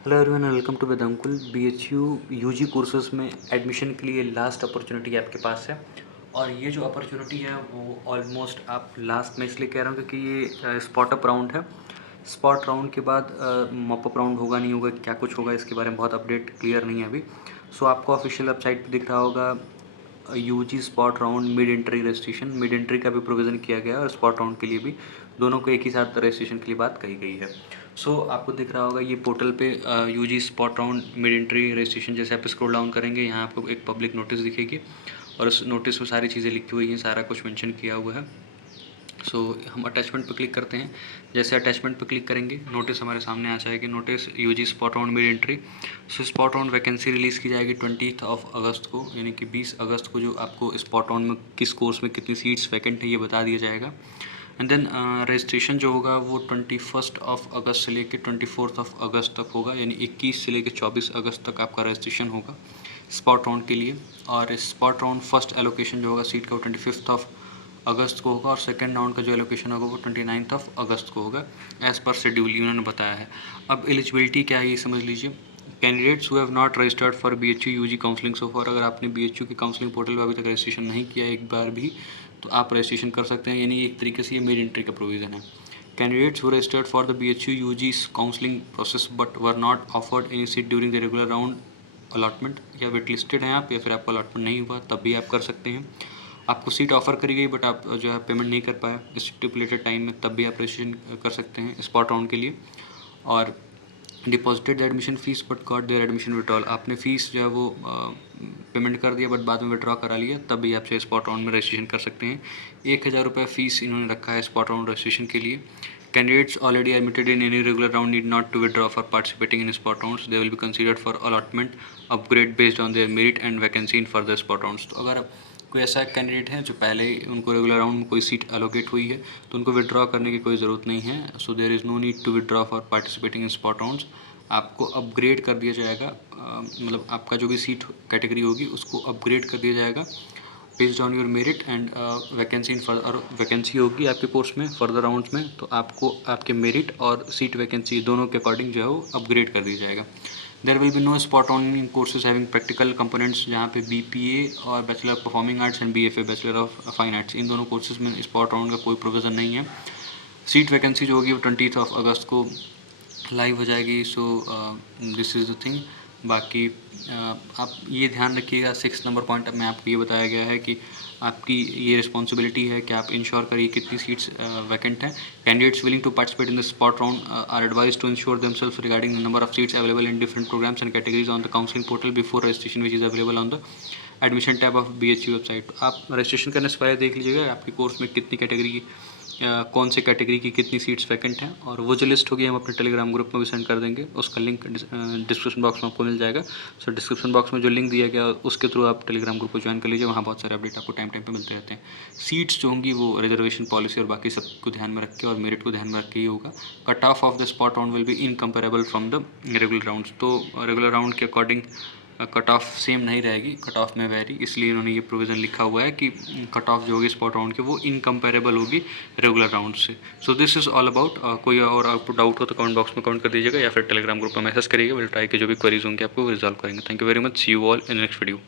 Hello everyone, welcome to Vedankul. BHU UG courses में admission के लिए लास्ट अपॉर्चुनिटी आपके पास है। और ये जो अपॉर्चुनिटी है वो ऑलमोस्ट आप लास्ट में इसलिए कह रहा हूँ क्योंकि ये स्पॉट अप राउंड है। स्पॉट राउंड के बाद मॉप अप राउंड होगा नहीं होगा, क्या कुछ होगा इसके बारे में बहुत अपडेट क्लियर नहीं है अभी। सो आपको ऑफिशियल वेबसाइट पे दिख रहा होगा UG spot round mid entry registration. Mid entry का भी प्रोविज़न किया गया है और स्पॉट राउंड के लिए भी, दोनों को एक ही साथ रजिस्ट्रेशन के लिए बात कही गई है। सो आपको दिख रहा होगा ये पोर्टल पे UG spot round mid entry registration. जैसे आप स्क्रॉल डाउन करेंगे यहाँ आपको एक पब्लिक नोटिस दिखेगी और उस नोटिस में सारी चीज़ें लिखी हुई हैं, सारा कुछ मेंशन किया हुआ है। सो हम अटैचमेंट पर क्लिक करते हैं। जैसे अटैचमेंट पर क्लिक करेंगे नोटिस हमारे सामने आ जाएगी। Notice UG spot round mid entry. So spot round vacancy release की जाएगी 20 अगस्त को, यानी कि 20 अगस्त को जो आपको स्पॉट राउंड में किस कोर्स में कितनी सीट्स वैकेंट है ये बता दिया जाएगा। एंड देन रजिस्ट्रेशन जो होगा वो 21 अगस्त से लेकर 24 अगस्त तक होगा, यानी 21 से लेकर 24 अगस्त तक आपका रजिस्ट्रेशन होगा स्पॉट राउंड के लिए। और स्पॉट राउंड फर्स्ट एलोकेशन जो होगा सीट का वो 25 अगस्त को होगा और सेकेंड राउंड का जो एलोकेशन होगा वो 29 अगस्त को होगा एज़ पर शेड्यूल इन्होंने बताया है। अब एलिजिबिलिटी क्या है ये समझ लीजिए। Candidates who have not registered for BHU UG counselling so for, अगर आपने बीएचयू की काउंसलिंग पोर्टल पर अभी तक रजिस्ट्रेशन नहीं किया एक बार भी तो आप रजिस्ट्रेशन कर सकते हैं, यानी एक तरीके से ये मिड एंट्री का प्रोविज़न है। Candidates who registered for the BHU UG counselling process but were not offered any seat during the regular round allotment, या वेट लिस्टेड हैं आप या फिर आपको अलॉटमेंट नहीं हुआ तब भी आप कर सकते हैं। आपको सीट ऑफर करी गई बट आप जो है पेमेंट नहीं कर पाए स्टिपुलेटेड टाइम में, तब भी आप रजिस्ट्रेशन कर सकते हैं स्पॉट राउंड के लिए। और deposited the admission fees but got there admission withdrawal, आपने फ़ीस जो है वो पेमेंट कर दिया बट बाद में विड्रॉ करा लिया तब भी आप जो स्पॉट राउंड में रजिस्ट्रेशन कर सकते हैं। 1000 रुपये फ़ीस इन्होंने रखा है स्पॉट राउंड रजिस्ट्रेशन के लिए। Candidates already admitted in any regular round need not to withdraw for participating in spot rounds. They will be considered for allotment upgrade based on their merit and vacancy in further spot rounds. तो अगर कोई ऐसा candidate है जो पहले उनको regular round में कोई सीट एलोकेट हुई है तो उनको विड्रॉ करने की कोई ज़रूरत नहीं है। So there is no need to withdraw for participating in spot rounds. आपको अपग्रेड कर दिया जाएगा, मतलब आपका जो भी सीट कैटेगरी होगी उसको अपग्रेड कर दिया जाएगा based on your merit and vacancy in further. Vacancy होगी आपके कोर्स में फर्दर राउंड्स में तो आपको आपके मेरिट और सीट वैकेंसी दोनों के अकॉर्डिंग जो है वो अपग्रेड कर दिया जाएगा। There will be no spot on in courses having practical components, जहाँ पे बीपीए और bachelor of performing arts and BFA bachelor of fine arts, इन दोनों कोर्सेज में स्पॉट राउंड का कोई प्रोविज़न नहीं है। सीट वैकेंसी जो होगी वो 20 अगस्त को लाइव हो जाएगी। So this is the thing. बाकी आप ये ध्यान रखिएगा, 6 नंबर पॉइंट में आपको ये बताया गया है कि आपकी ये रिस्पॉन्सिबिलिटी है कि आप इंश्योर करिए कितनी सीट्स वैकेंट हैं। Candidates willing to participate in the spot round are advise to ensure themselves regarding the number of seats available in different programmes and categories on the counselling portal before registration which is available on the admission tab of BHU website. आप registration करने से पहले देख लीजिएगा आपके course में कितनी category की कौन से कैटेगरी की कितनी सीट्स वैकेंट हैं, और वो जो लिस्ट होगी हम अपने टेलीग्राम ग्रुप में भी सेंड कर देंगे। उसका लिंक डिस्क्रिप्शन बॉक्स में आपको मिल जाएगा। सो डिस्क्रिप्शन बॉक्स में जो लिंक दिया गया उसके थ्रू आप टेलीग्राम ग्रुप को ज्वाइन कर लीजिए, वहाँ बहुत सारे अपडेट आपको टाइम टाइम पे मिलते रहते हैं। सीट्स जो होंगी वो रिजर्वेशन पॉलिसी और बाकी सब को ध्यान में रख के और मेरिट को ध्यान में रख के ही होगा। Cut off the spot round will be incomparable from the regular rounds. तो रेगुलर राउंड के अकॉर्डिंग कट ऑफ सेम नहीं रहेगी, कट ऑफ में वेरी, इसलिए इन्होंने ये प्रोविज़न लिखा हुआ है कि कट ऑफ जो होगी स्पॉट राउंड की वो इनकम्पेरेबल होगी रेगुलर राउंड से। So this is all about. कोई और आपको डाउट हो तो कमेंट बॉक्स में कमेंट कर दीजिएगा या फिर टेलीग्राम ग्रुप पर मैसेज करिएगा। विल ट्राई के जो भी क्वेरीज होंगे आपको रिजॉल्व करेंगे। Thank you very much. See you all in next video.